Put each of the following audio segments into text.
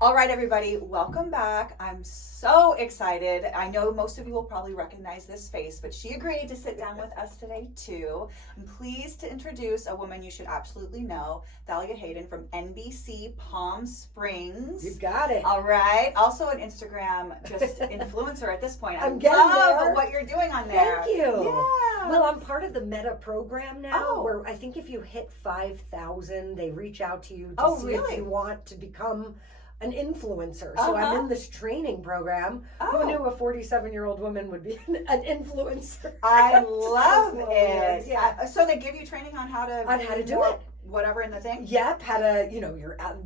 All right, everybody, welcome back. I'm so excited. I know most of you will probably recognize this face, but she agreed to sit down with us today, too. I'm pleased to introduce a woman you should absolutely know, Thalia Hayden from NBC Palm Springs. You got it. All right. Also an Instagram just influencer at this point. I'm getting love there. What you're doing on there. Thank you. Yeah. Well, I'm part of the Meta program now, Oh. where I think if you hit 5,000, they reach out to you to Oh, see really? if you want to become an influencer. So I'm in this training program. Who knew a 47-year-old woman would be an influencer? I love it. Years. Yeah. So they give you training on how to do it. Whatever in the thing? Yep, how to,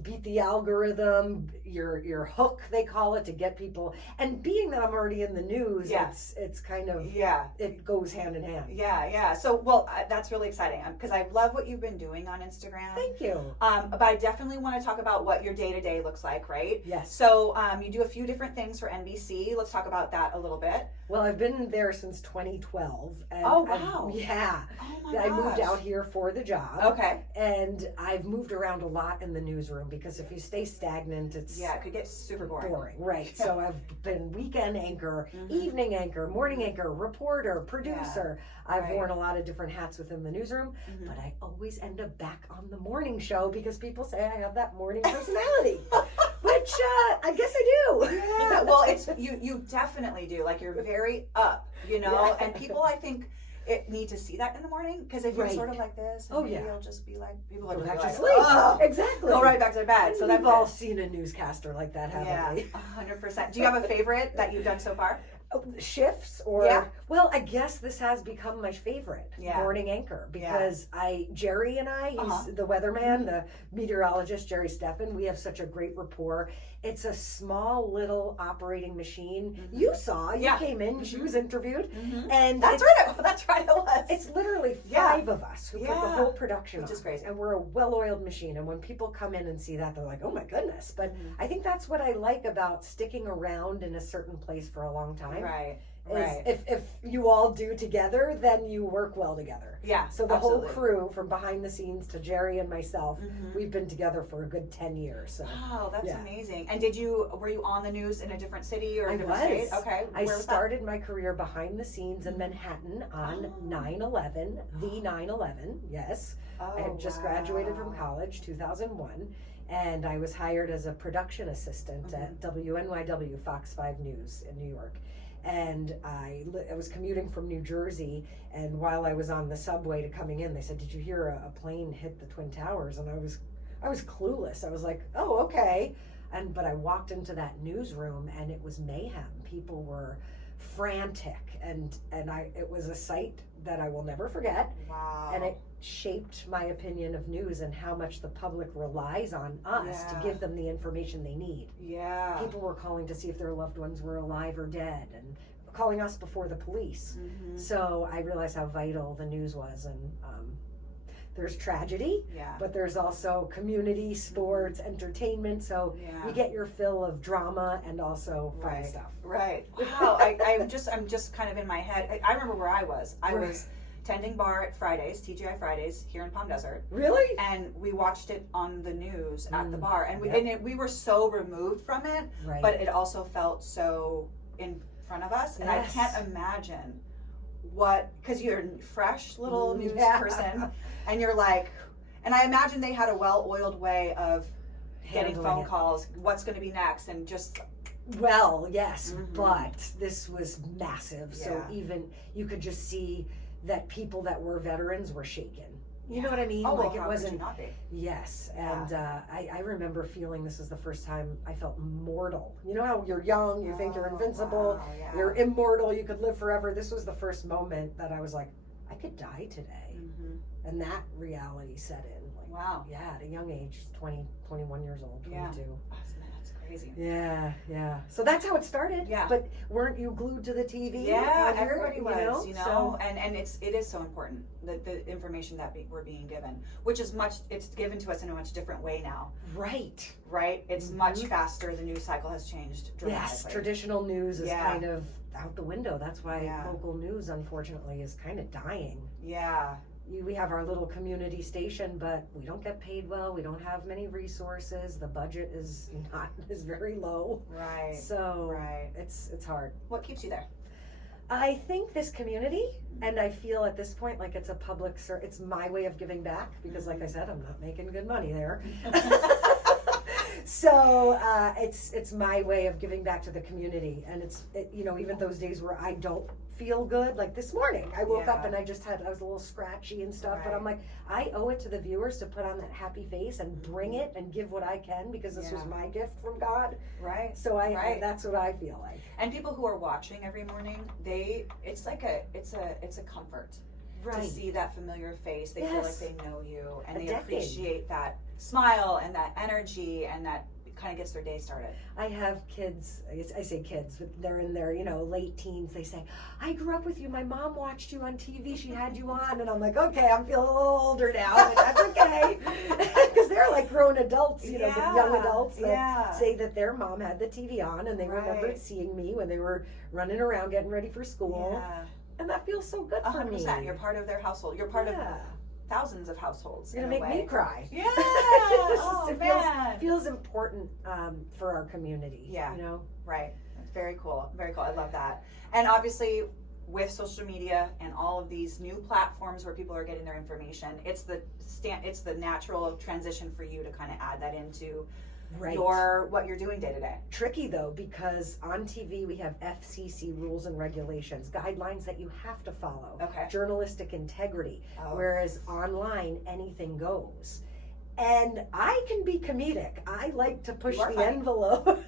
beat the algorithm, your hook, they call it, to get people. And being that I'm already in the news, it's kind of, it goes hand in hand. Yeah. So, well, that's really exciting because I love what you've been doing on Instagram. Thank you. But I definitely want to talk about what your day-to-day looks like, right? Yes. So you do a few different things for NBC. Let's talk about that a little bit. Well, I've been there since 2012. And oh, wow. Oh, my I gosh. moved out here for the job. Okay. And I've moved around a lot in the newsroom because if you stay stagnant, it's it could get super boring. Right. So I've been weekend anchor, evening anchor, morning anchor, reporter, producer. I've worn a lot of different hats within the newsroom, but I always end up back on the morning show because people say I have that morning personality, which I guess I do. Yeah. Well, it's you definitely do. Like you're very up, and people I think need to see that in the morning because if you're sort of like this, you'll just be like, people are go just back like, to sleep. Exactly. Go right back to bed. So we've all seen a newscaster like that, haven't we? 100%. Do you have a favorite that you've done so far? Shifts or well, I guess this has become my favorite morning anchor because Jerry and I, he's the weatherman, the meteorologist, Jerry Steffen. We have such a great rapport. It's a small little operating machine. You saw, you came in, she was interviewed, and that's right. It was. It's literally 5 of us who put the whole production which on, is crazy. and we're a well-oiled machine. And when people come in and see that, they're like, "Oh my goodness!" But I think that's what I like about sticking around in a certain place for a long time. Right. If you all do together, then you work well together. Yeah. So the whole crew, from behind the scenes to Jerry and myself, we've been together for a good 10 years. So. Wow, that's amazing. And were you on the news in a different city or a different state? Okay. I started my career behind the scenes in Manhattan on 9/11, the 9/11. Yes. I had just graduated from college, 2001. And I was hired as a production assistant at WNYW Fox 5 News in New York. And I was commuting from New Jersey, and while I was on the subway to coming in, they said, "Did you hear a plane hit the Twin Towers?" And I was clueless. I was like, "Oh, okay." But I walked into that newsroom, and it was mayhem. People were frantic, and it was a sight that I will never forget. Wow. And it shaped my opinion of news and how much the public relies on us to give them the information they need. Yeah. People were calling to see if their loved ones were alive or dead, and calling us before the police. So I realized how vital the news was, and there's tragedy, but there's also community, sports, entertainment. So you get your fill of drama and also fun stuff. Right. Wow. I'm just kind of in my head. I remember where I was. I was tending bar at Fridays, TGI Fridays, here in Palm Desert. Really? And we watched it on the news at the bar, and we were so removed from it, but it also felt so in front of us, and I can't imagine because you're a fresh little news person, and you're like, and I imagine they had a well-oiled way of getting phone calls, what's going to be next, and just... Well, yes, but this was massive, so even you could just see that people that were veterans were shaken. You know what I mean? Oh, like well, it wasn't. How could you not be? Yes, and I remember feeling this was the first time I felt mortal. You know how you're young, you think you're invincible, you're immortal, you could live forever. This was the first moment that I was like, I could die today, and that reality set in. Like, wow. Yeah, at a young age, 20, 21 years old, 22. That's crazy. Yeah. So that's how it started. Yeah. But weren't you glued to the TV? Yeah, everybody was, So, and it is so important, the information that we're being given, which is it's given to us in a much different way now. Right. It's much faster. The news cycle has changed dramatically. Yes, traditional news is kind of out the window. That's why local news, unfortunately, is kind of dying. Yeah. we have our little community station, but we don't get paid well. We don't have many resources. The budget is very low. Right. So it's hard. What keeps you there? I think this community, and I feel at this point like it's a it's my way of giving back, because like I said, I'm not making good money there. So it's my way of giving back to the community, and even those days where I don't feel good, like this morning I woke up and I was a little scratchy and stuff, but I'm like, I owe it to the viewers to put on that happy face and bring it and give what I can, because this was my gift from God. Right. So that's what I feel like. And people who are watching every morning, it's a comfort. Right. To see that familiar face. They feel like they know you, and they appreciate that smile and that energy, and that kind of gets their day started. I have kids, I say kids, but they're in their, late teens. They say, I grew up with you. My mom watched you on TV. She had you on. And I'm like, okay, I'm feeling a little older now, but that's okay. Because they're like grown adults, the young adults that say that their mom had the TV on, and they remembered seeing me when they were running around getting ready for school. Yeah. And that feels so good for 100%. me. You're part of their household. You're part of thousands of households. You're going to make me cry. Yeah. It feels important for our community. Yeah. Right. It's very cool. Very cool. I love that. And obviously, with social media and all of these new platforms where people are getting their information, it's the natural transition for you to kind of add that into what you're doing day to day. Tricky though, because on TV we have FCC rules and regulations, guidelines that you have to follow. Okay. Journalistic integrity. Whereas online anything goes. And I can be comedic. I like to push the envelope.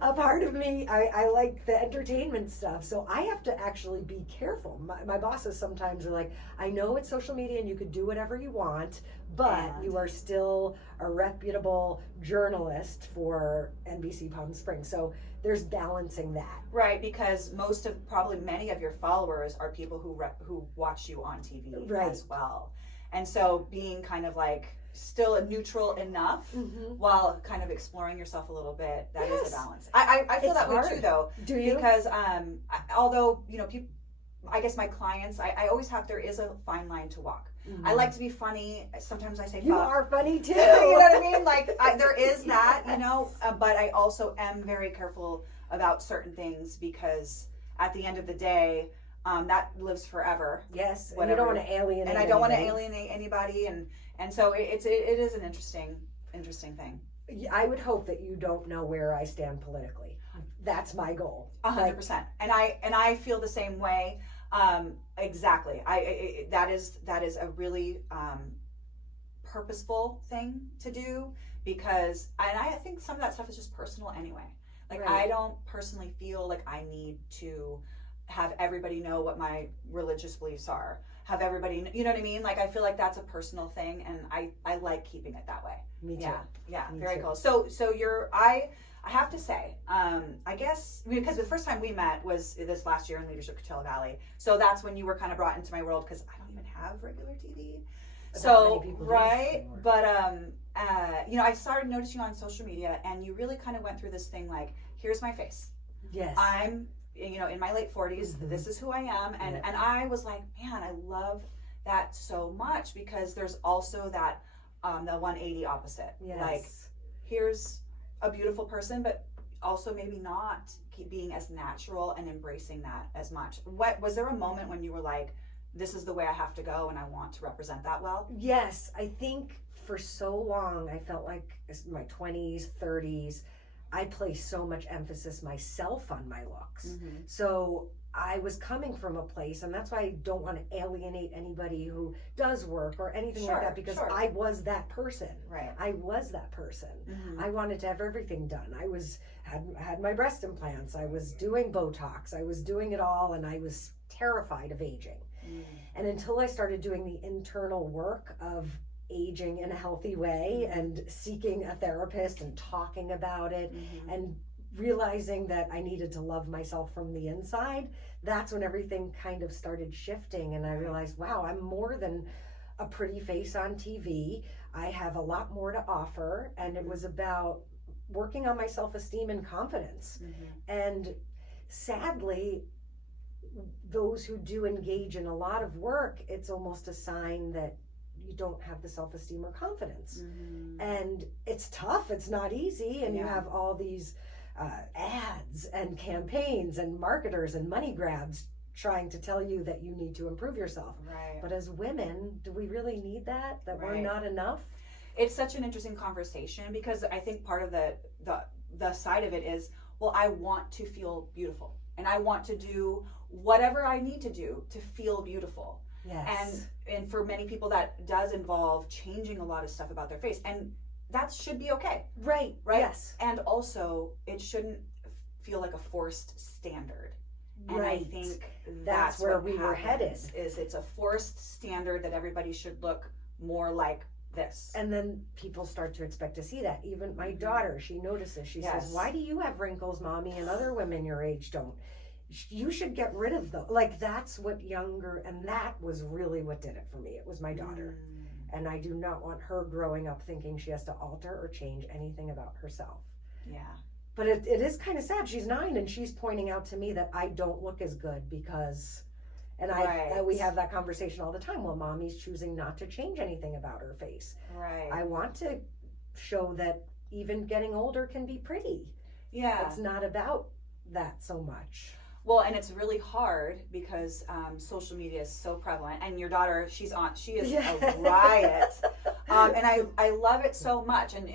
A part of me, I like the entertainment stuff. So I have to actually be careful. My bosses sometimes are like, I know it's social media and you could do whatever you want, but you are still a reputable journalist for NBC Palm Springs. So there's balancing that. Right, because many of your followers are people who watch you on TV as well. And so being kind of like still neutral enough while kind of exploring yourself a little bit, that is a balance. I feel that way too, though. Do you? Because although people, I guess my clients, I always there is a fine line to walk. I like to be funny. Sometimes I say you are funny too. You know what I mean? Like there is that, but I also am very careful about certain things, because at the end of the day, that lives forever. Yes, and you don't want to alienate. And I don't want to alienate anybody, and so it is an interesting thing. I would hope that you don't know where I stand politically. That's my goal. 100%. And I feel the same way. Exactly. That is a really purposeful thing to do, because I think some of that stuff is just personal anyway. Like I don't personally feel like I need to have everybody know what my religious beliefs are. Have everybody, you know what I mean? Like I feel like that's a personal thing, and I like keeping it that way. Me too. Yeah, Me very too. cool. So I have to say, I guess, because the first time we met was this last year in Leadership Coachella Valley. So that's when you were kind of brought into my world, because I don't even have regular TV. So, right. But, I started noticing you on social media, and you really kind of went through this thing like, here's my face. Yes. I'm, in my late 40s, this is who I am. And I was like, man, I love that so much, because there's also that, the 180 opposite. Yes. Like, here's a beautiful person, but also maybe not keep being as natural and embracing that as much. Was there a moment when you were like, this is the way I have to go and I want to represent that well? Yes, I think for so long I felt like in my 20s, 30s, I placed so much emphasis myself on my looks. So I was coming from a place, and that's why I don't want to alienate anybody who does work or anything like that, because I was that person. Right. I was that person. I wanted to have everything done. I had my breast implants. I was doing Botox. I was doing it all, and I was terrified of aging. And until I started doing the internal work of aging in a healthy way and seeking a therapist and talking about it and realizing that I needed to love myself from the inside, that's when everything kind of started shifting. And I realized, wow, I'm more than a pretty face on TV. I have a lot more to offer. And it was about working on my self-esteem and confidence. And sadly, those who do engage in a lot of work, it's almost a sign that you don't have the self-esteem or confidence. And it's tough, it's not easy, and you have all these ads and campaigns and marketers and money grabs trying to tell you that you need to improve yourself. Right. But as women, do we really need that we're not enough? It's such an interesting conversation, because I think part of the side of it is, well, I want to feel beautiful, and I want to do whatever I need to do to feel beautiful. Yes. And for many people that does involve changing a lot of stuff about their face, and that should be okay. Right. Yes. And also, it shouldn't feel like a forced standard. And I think that's where what we were headed. Is it's a forced standard that everybody should look more like this. And then people start to expect to see that. Even my daughter, she notices. She says, "Why do you have wrinkles, Mommy, and other women your age don't? You should get rid of them." Like, that's what younger, and that was really what did it for me. It was my daughter. And I do not want her growing up thinking she has to alter or change anything about herself. Yeah. But it is kind of sad. She's 9 and she's pointing out to me that I don't look as good because, and we have that conversation all the time. Well, Mommy's choosing not to change anything about her face. Right. I want to show that even getting older can be pretty. Yeah. It's not about that so much. Well, and it's really hard because social media is so prevalent, and your daughter, she is a riot, and I love it so much, and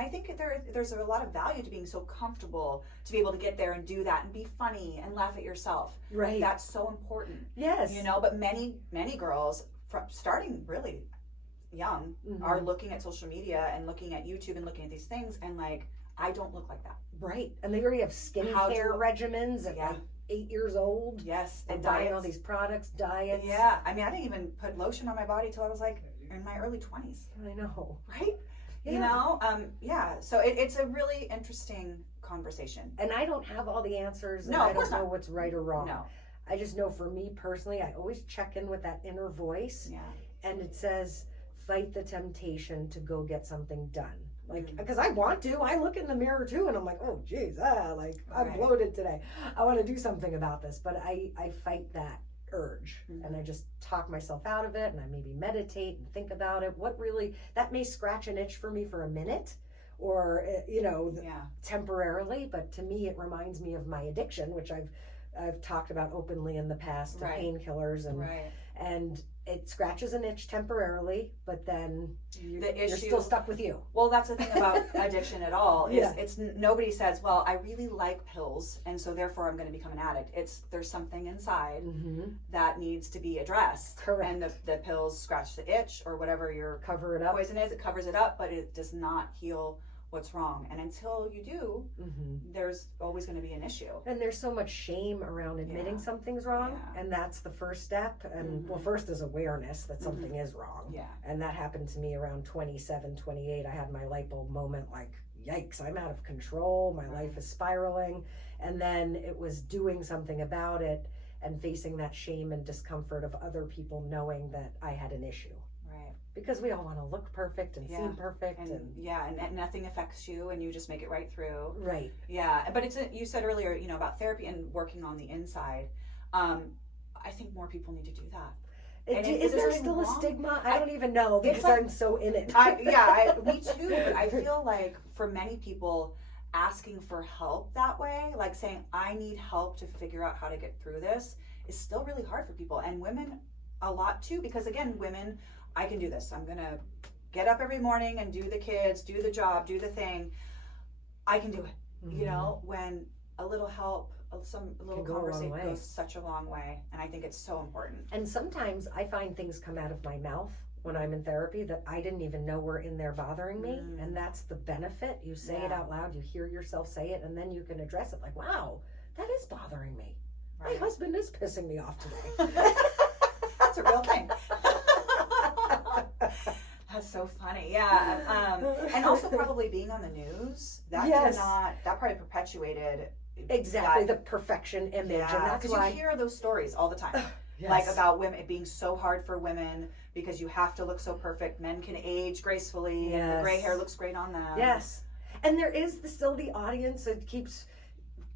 I think there's a lot of value to being so comfortable to be able to get there and do that and be funny and laugh at yourself. Right. That's so important. Yes. But many girls, starting really young, are looking at social media and looking at YouTube and looking at these things, and like, I don't look like that. Right. And they already have skincare regimens at like 8 years old. Yes. And buying all these products, diets. Yeah. I mean, I didn't even put lotion on my body till I was like in my early 20s. I know. Right? Yeah. So it's a really interesting conversation. And I don't have all the answers. And No, I of course don't know not. what's right or wrong. No. I just know for me personally, I always check in with that inner voice. Yeah. And it says, fight the temptation to go get something done. Like, because I want to. I look in the mirror too, and I'm like, oh, geez, I'm bloated today. I want to do something about this. But I fight that urge, and I just talk myself out of it, and I maybe meditate and think about it. That may scratch an itch for me for a minute, or, temporarily. But to me, it reminds me of my addiction, which I've talked about openly in the past, the painkillers, and it scratches an itch temporarily, but then you're still stuck with you. Well, that's the thing about addiction at all. It's nobody says, well, I really like pills, and so therefore I'm going to become an addict. There's something inside that needs to be addressed. Correct. And the pills scratch the itch, or whatever your poison is, it covers it up, but it does not heal what's wrong. And until you do, there's always going to be an issue. And there's so much shame around admitting something's wrong, and that's the first step. And well, first is awareness that something is wrong. Yeah. And that happened to me around 27, 28. I had my light bulb moment, like, yikes, I'm out of control. My life is spiraling. And then it was doing something about it and facing that shame and discomfort of other people knowing that I had an issue. Because we all want to look perfect and seem perfect. And nothing affects you, and you just make it right through. Right. Yeah. But you said earlier, about therapy and working on the inside. I think more people need to do that. Is there still a stigma? I don't even know, because I'm so in it. Me too. But I feel like for many people, asking for help that way, like saying, I need help to figure out how to get through this, is still really hard for people. And women a lot too, because again, women, I can do this. I'm going to get up every morning and do the kids, do the job, do the thing. I can do it. When a little help, a little conversation goes such a long way. And I think it's so important. And sometimes I find things come out of my mouth when I'm in therapy that I didn't even know were in there bothering me. And that's the benefit. You say it out loud, you hear yourself say it, and then you can address it like, wow, that is bothering me. My husband is pissing me off today. That's a real thing. That's so funny. Yeah. And also probably being on the news, that probably perpetuated the perfection image. Yeah, and that's why you hear those stories all the time. Like about women, it being so hard for women because you have to look so perfect. Men can age gracefully and the gray hair looks great on them. Yes. And there is still the audience that keeps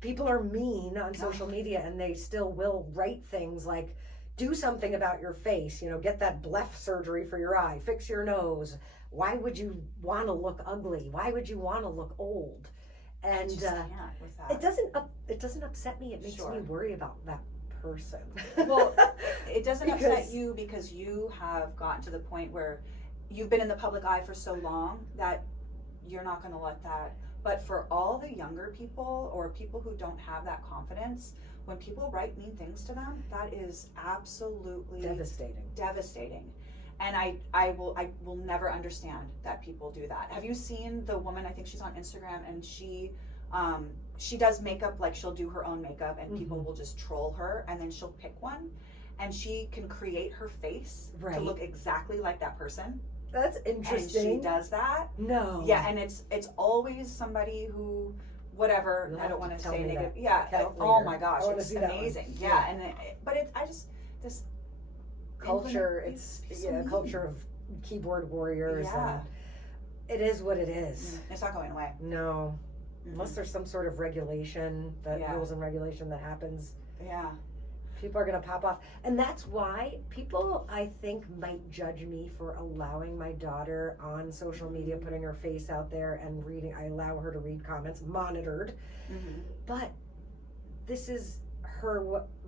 people are mean on social media, and they still will write things like, do something about your face, get that bleph surgery for your eye, fix your nose. Why would you want to look ugly? Why would you want to look old? And I just can't with that. it doesn't upset me. It makes me worry about that person. Well, it doesn't upset you because you have gotten to the point where you've been in the public eye for so long that you're not going to let that. But for all the younger people or people who don't have that confidence, when people write mean things to them, that is absolutely devastating. And I will never understand that people do that. Have you seen the woman? I think she's on Instagram, and she does makeup, like she'll do her own makeup, and people will just troll her, and then she'll pick one, and she can create her face to look exactly like that person. That's interesting. And she does that. No. Yeah, and it's always somebody who, whatever. I don't want to say negative. Yeah. Oh my gosh, it's amazing. Yeah, and this culture. It's a culture of keyboard warriors. Yeah. And it is what it is. It's not going away. No, unless there's some sort of regulation, rules and regulation that happens. Yeah. People are going to pop off. And that's why people, I think, might judge me for allowing my daughter on social media, putting her face out there and reading. I allow her to read comments, monitored. But this is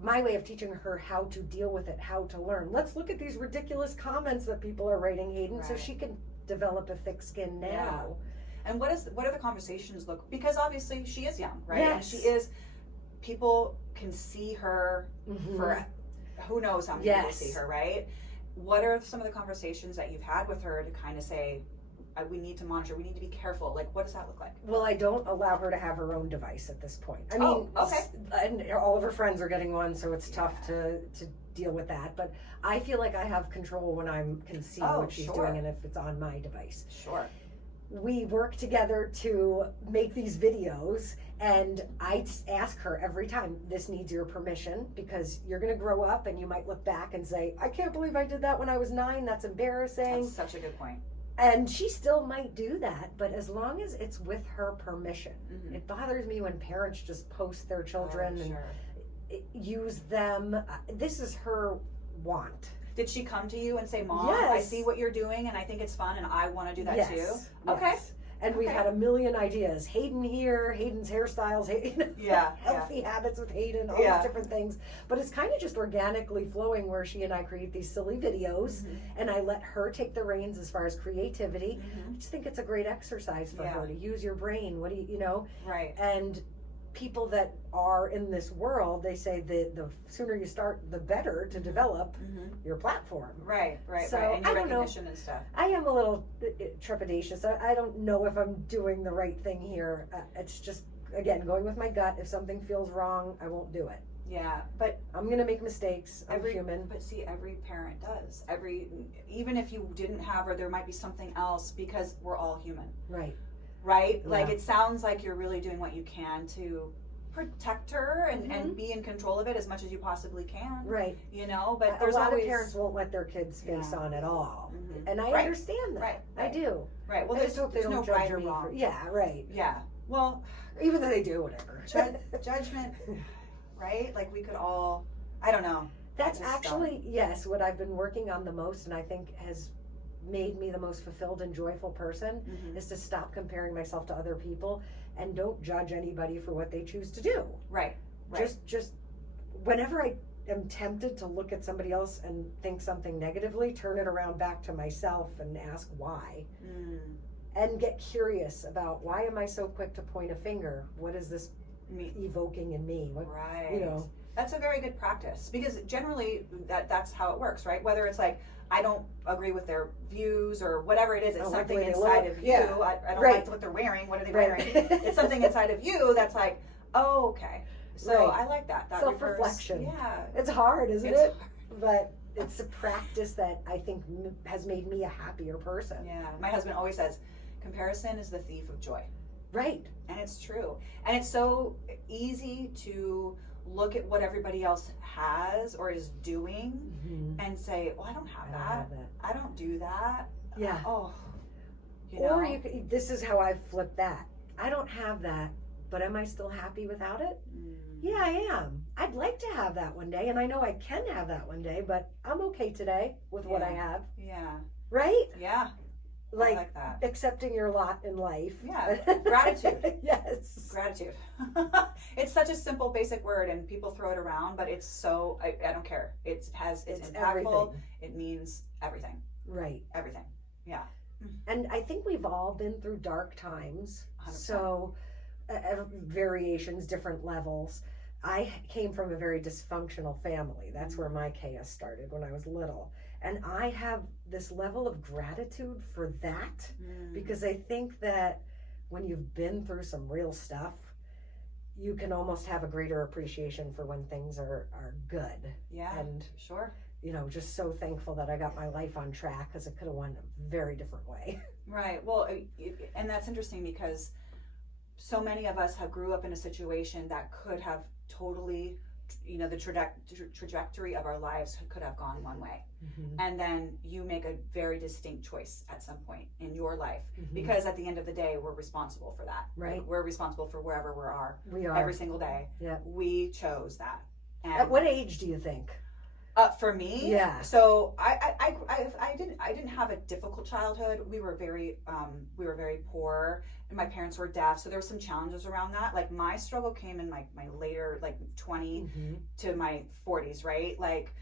my way of teaching her how to deal with it, how to learn. Let's look at these ridiculous comments that people are writing, Hayden, so she can develop a thick skin now. Yeah. And what are the conversations look? Because obviously she is young, right? Yes. And she is. People can see her for who knows how many people see her, right? What are some of the conversations that you've had with her to kind of say, we need to monitor, we need to be careful? Like, what does that look like? Well, I don't allow her to have her own device at this point. I mean, and all of her friends are getting one, so it's tough to deal with that. But I feel like I have control when I can see what she's doing and if it's on my device. Sure. We work together to make these videos, and I ask her every time, this needs your permission, because you're going to grow up and you might look back and say, I can't believe I did that when I was 9. That's embarrassing. That's such a good point. And she still might do that, but as long as it's with her permission. It bothers me when parents just post their children and use them. This is her want. Did she come to you and say, Mom, yes. I see what you're doing and I think it's fun and I want to do that too? Okay. Yes. And we've had a million ideas. Hayden here, Hayden's hairstyles, healthy habits with Hayden, all these different things. But it's kind of just organically flowing where she and I create these silly videos and I let her take the reins as far as creativity. I just think it's a great exercise for her to use your brain. What do you know? Right. And people that are in this world, they say the sooner you start, the better to develop your platform. Right. So and your I don't recognition know. And stuff. I am a little trepidatious. I don't know if I'm doing the right thing here. It's just, again, going with my gut. If something feels wrong, I won't do it. Yeah, but I'm going to make mistakes. I'm human. But see, every parent does. Even if you didn't have, or there might be something else, because we're all human. Right? Yeah. Like, it sounds like you're really doing what you can to protect her and be in control of it as much as you possibly can. Right. You know, but there's a lot of parents won't let their kids' face on at all. And I understand that. Right. I do. Right. Well, I just hope they don't no judge right or me wrong. Yeah. Well, even though they do, whatever. Judgment, right? Like, we could all, I don't know. That's actually, yes, what I've been working on the most, and I think has made me the most fulfilled and joyful person, is to stop comparing myself to other people and don't judge anybody for what they choose to do. Right. Just whenever I am tempted to look at somebody else and think something negatively, turn it around back to myself and ask why. And get curious about, why am I so quick to point a finger? What is this evoking in me? What, you know? That's a very good practice, because generally that's how it works, right? Whether it's like, I don't agree with their views or whatever it is, it's something inside of you. I don't like what they're wearing. What are they wearing? It's something inside of you that's like, oh, okay. So I like that. Self-reflection. Yeah. It's hard, isn't it? But it's a practice that I think has made me a happier person. Yeah. My husband always says, comparison is the thief of joy. Right. And it's true. And it's so easy to look at what everybody else has or is doing and say, oh, I don't have that. I don't do that. Yeah. Oh, Or this is how I flip that. I don't have that, but am I still happy without it? Yeah, I am. I'd like to have that one day, and I know I can have that one day, but I'm okay today with what I have. Yeah. Right? Yeah. I like that. Accepting your lot in life. Yeah. Gratitude. Yes. Gratitude. It's such a simple, basic word, and people throw it around, but it's so, I don't care. It's impactful. Everything. It means everything. Right. Everything. Yeah. And I think we've all been through dark times. 100%. So variations, different levels. I came from a very dysfunctional family. That's where my chaos started when I was little. And I have this level of gratitude for that because I think that when you've been through some real stuff, you can almost have a greater appreciation for when things are good. Yeah. And sure. You know, just so thankful that I got my life on track because it could have went a very different way. Right. Well, and that's interesting because so many of us have grew up in a situation that could have totally, you know, the trajectory of our lives could have gone one way. And then you make a very distinct choice at some point in your life because at the end of the day, we're responsible for that. Right. Like, we're responsible for wherever we are every single day. Yeah. We chose that. And at what age do you think? For me, yeah. So I didn't have a difficult childhood. We were very poor, and my parents were deaf, so there were some challenges around that. Like my struggle came in my later, like 20 to my 40s, right? Like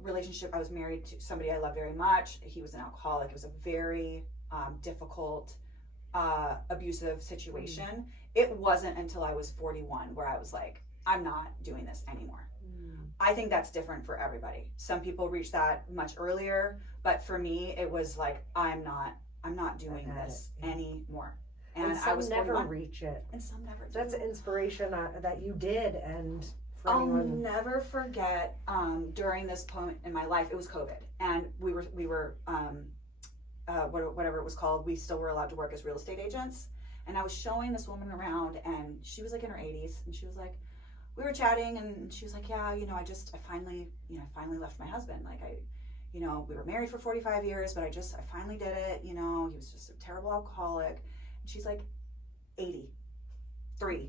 relationship. I was married to somebody I love very much. He was an alcoholic. It was a very difficult, abusive situation. It wasn't until I was 41 where I was like, I'm not doing this anymore. I think that's different for everybody. Some people reach that much earlier, but for me, it was like, I'm not doing this anymore. And some I was never 41. Reach it. And some never do. That's an inspiration that you did. And for I'll anyone... never forget during this point in my life, it was COVID. And we were whatever it was called, we still were allowed to work as real estate agents. And I was showing this woman around, and she was like in her 80s, and she was like, we were chatting, and she was like, yeah, you know, I finally left my husband. Like we were married for 45 years, but I finally did it. You know, he was just a terrible alcoholic. And she's like 83.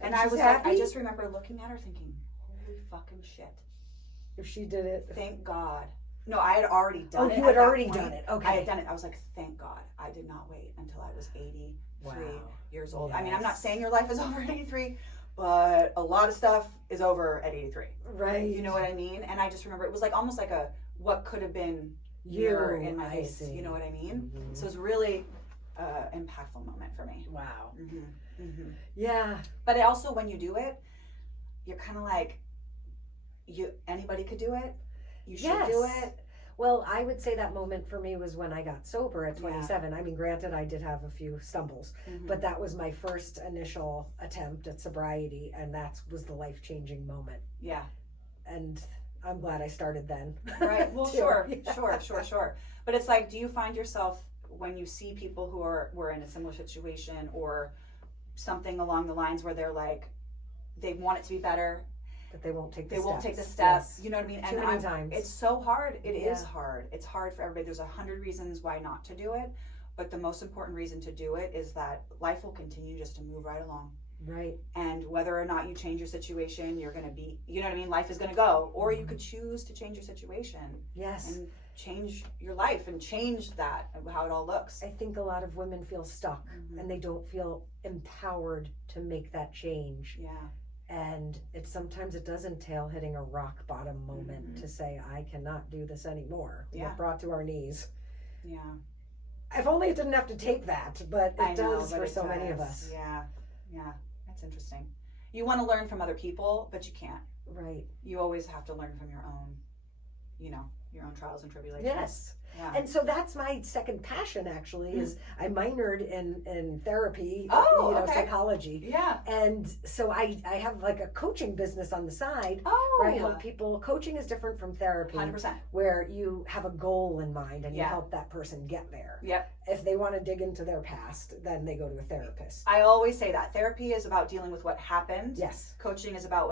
And I was happy? Like, I just remember looking at her thinking, holy fucking shit. If she did it. Thank God. No, I had already done it. Oh, you had already done it. Okay. I had done it. I was like, thank God. I did not wait until I was 83 years old. Yes. I mean, I'm not saying your life is over at 83, but a lot of stuff is over at 83. Right. You know what I mean? And I just remember it was like almost like a what could have been year in my face. You know what I mean? So it was really impactful moment for me. Wow. Yeah. But also when you do it, you're kind of like, anybody could do it. You should do it. Well, I would say that moment for me was when I got sober at 27. I mean, granted, I did have a few stumbles, but that was my first initial attempt at sobriety, and that was the life-changing moment. Yeah. And I'm glad I started then. Right. Well, sure. But it's like, do you find yourself when you see people who were in a similar situation or something along the lines where they're like, they want it to be better, that they won't take the steps. Yes. You know what I mean? Too many times. It's so hard. It is hard. It's hard for everybody. There's 100 reasons why not to do it. But the most important reason to do it is that life will continue just to move right along. Right. And whether or not you change your situation, you're going to be, you know what I mean? Life is going to go. Or you could choose to change your situation. Yes. And change your life and change that, how it all looks. I think a lot of women feel stuck and they don't feel empowered to make that change. Yeah. And sometimes it does entail hitting a rock bottom moment to say, I cannot do this anymore. We get brought to our knees. Yeah. If only it didn't have to take that, but it does for so many of us. Yeah. Yeah. That's interesting. You want to learn from other people, but you can't. Right. You always have to learn from your own, your own trials and tribulations. Yes. Yeah. And so that's my second passion, actually, is I minored in therapy, psychology. Yeah. And so I have like a coaching business on the side where I help people. Coaching is different from therapy. 100%. Where you have a goal in mind and you help that person get there. Yep. If they want to dig into their past, then they go to a therapist. I always say that. Therapy is about dealing with what happened. Yes. Coaching is about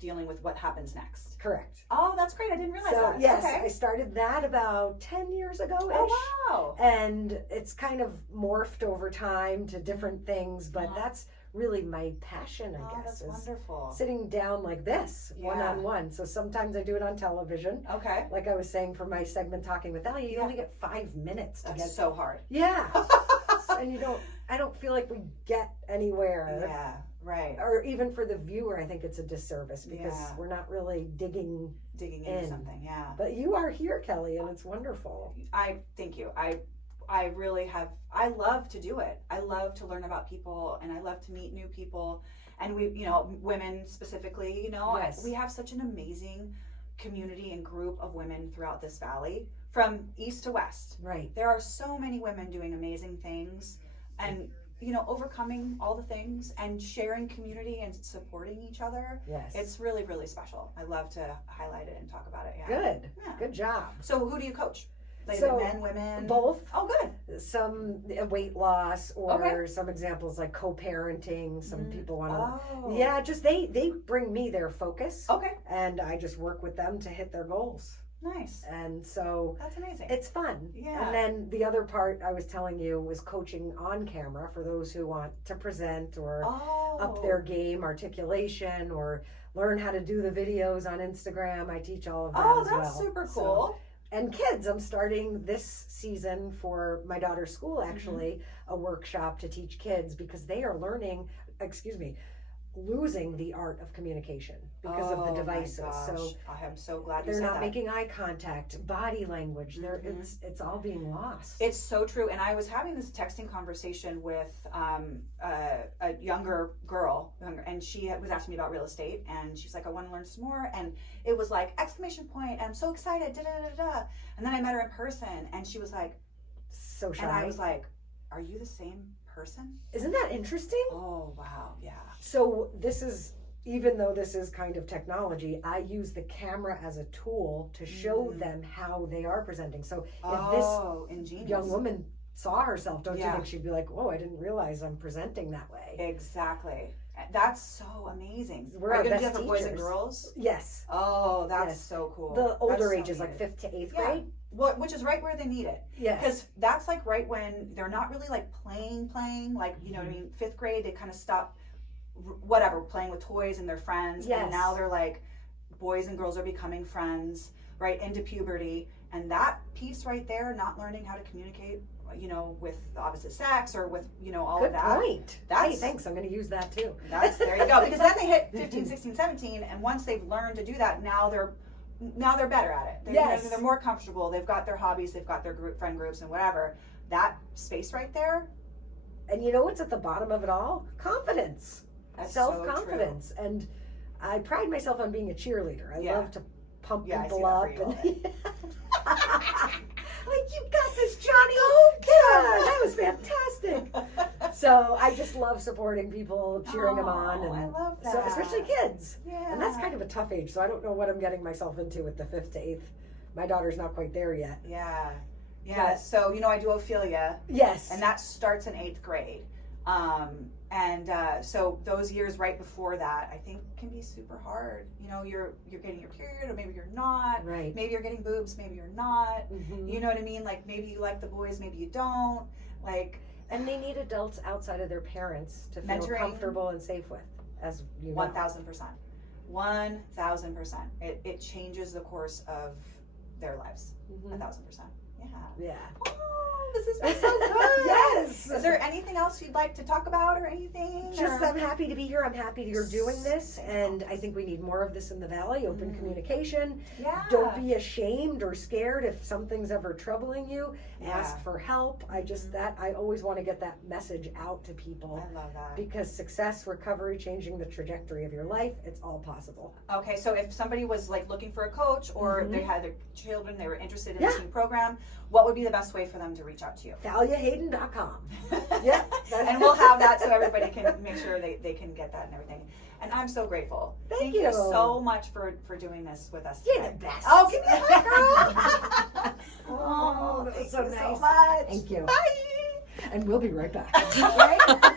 dealing with what happens next. Correct. Oh, that's great. I didn't realize that. Yes, okay. I started that about 10 years ago-ish. Oh, wow. And it's kind of morphed over time to different things, but that's really my passion, I guess. That's wonderful. Sitting down like this, one-on-one. So sometimes I do it on television. Okay. Like I was saying for my segment Talking with Thalia, you only get 5 minutes to That's so hard. Yeah. And I don't feel like we get anywhere. Yeah, right. Or even for the viewer, I think it's a disservice because we're not really digging into something. Yeah. But you are here, Kelly, and it's wonderful. Thank you. I really have, I love to do it. I love to learn about people, and I love to meet new people. And we, women specifically, we have such an amazing community and group of women throughout this valley, from east to west. Right. There are so many women doing amazing things and, overcoming all the things and sharing community and supporting each other. Yes. It's really, really special. I love to highlight it and talk about it. Yeah. Good. Yeah. Good job. So who do you coach? Like men, women? Both. Oh, good. Some weight loss, or some examples like co-parenting. Some people want to. Yeah, just they bring me their focus. Okay. And I just work with them to hit their goals. Nice. And so that's amazing. It's fun. Yeah. And then the other part I was telling you was coaching on camera for those who want to present or up their game, articulation, or learn how to do the videos on Instagram. I teach all of that as well. Oh, that's super cool. And kids, I'm starting this season for my daughter's school, actually, a workshop to teach kids because they are losing the art of communication because of the devices. So I am so glad they're not making eye contact, body language. It's all being lost. It's so true. And I was having this texting conversation with a younger girl, and she was asking me about real estate, and she's like, I want to learn some more. And it was like exclamation point, and I'm so excited, da da da da. And then I met her in person, and she was like, so shy. And I was like, are you the same person? Isn't that interesting? Oh wow, yeah. So even though this is kind of technology, I use the camera as a tool to show them how they are presenting. So if this young woman saw herself, don't you think she'd be like, whoa, I didn't realize I'm presenting that way? Exactly. That's so amazing. We're our best teachers. For boys and teachers. girls? Yes. Oh, that's so cool. The older ages, like 5th to 8th grade. Which is right where they need it. Yes. Because that's like right when they're not really like playing, like, you know what I mean? 5th grade, they kind of stop playing with toys and their friends. Yes. And now they're like, boys and girls are becoming friends, right into puberty. And that piece right there, not learning how to communicate, with the opposite sex or with, all of that. Good point. Hey, thanks. I'm going to use that too. There you go. Because then they hit 15, 16, 17, and once they've learned to do that, now they're better at it. They're more comfortable. They've got their hobbies. They've got their friend groups and whatever. That space right there. And you know what's at the bottom of it all? Confidence. That's self-confidence. So and I pride myself on being a cheerleader. I love to pump people I up. see that for you all day. Like, you got this, Johnny. Oh, yeah, that was fantastic. So I just love supporting people, cheering them on. And I love that. So, especially kids. Yeah. And that's kind of a tough age. So I don't know what I'm getting myself into with the 5th to 8th. My daughter's not quite there yet. Yeah. Yeah. But, so, I do Ophelia. Yes. And that starts in 8th grade. So those years right before that, I think can be super hard. You're getting your period, or maybe you're not. Right. Maybe you're getting boobs, maybe you're not. Mm-hmm. You know what I mean? Like, maybe you like the boys, maybe you don't. Like, and they need adults outside of their parents to feel mentoring, comfortable and safe with, as you know. 1,000%. 1,000%. It changes the course of their lives. 1,000%. Yeah. Oh, this has been so good. Yes. Is there anything else you'd like to talk about or anything? I'm happy to be here. I'm happy you're doing this, and I think we need more of this in the Valley. Open communication. Yeah. Don't be ashamed or scared if something's ever troubling you. Ask for help. I always want to get that message out to people. I love that. Because success, recovery, changing the trajectory of your life, it's all possible. Okay, so if somebody was like looking for a coach, or they had their children, they were interested in this new program, what would be the best way for them to reach out to you? ThaliaHayden.com. Yeah. And we'll have that so everybody can make sure they can get that and everything. And I'm so grateful. Thank you so much for doing this with us today. You're the best. Oh, give me a hug, girl. Oh, that was so nice. So much. Thank you. Bye. And we'll be right back. Right?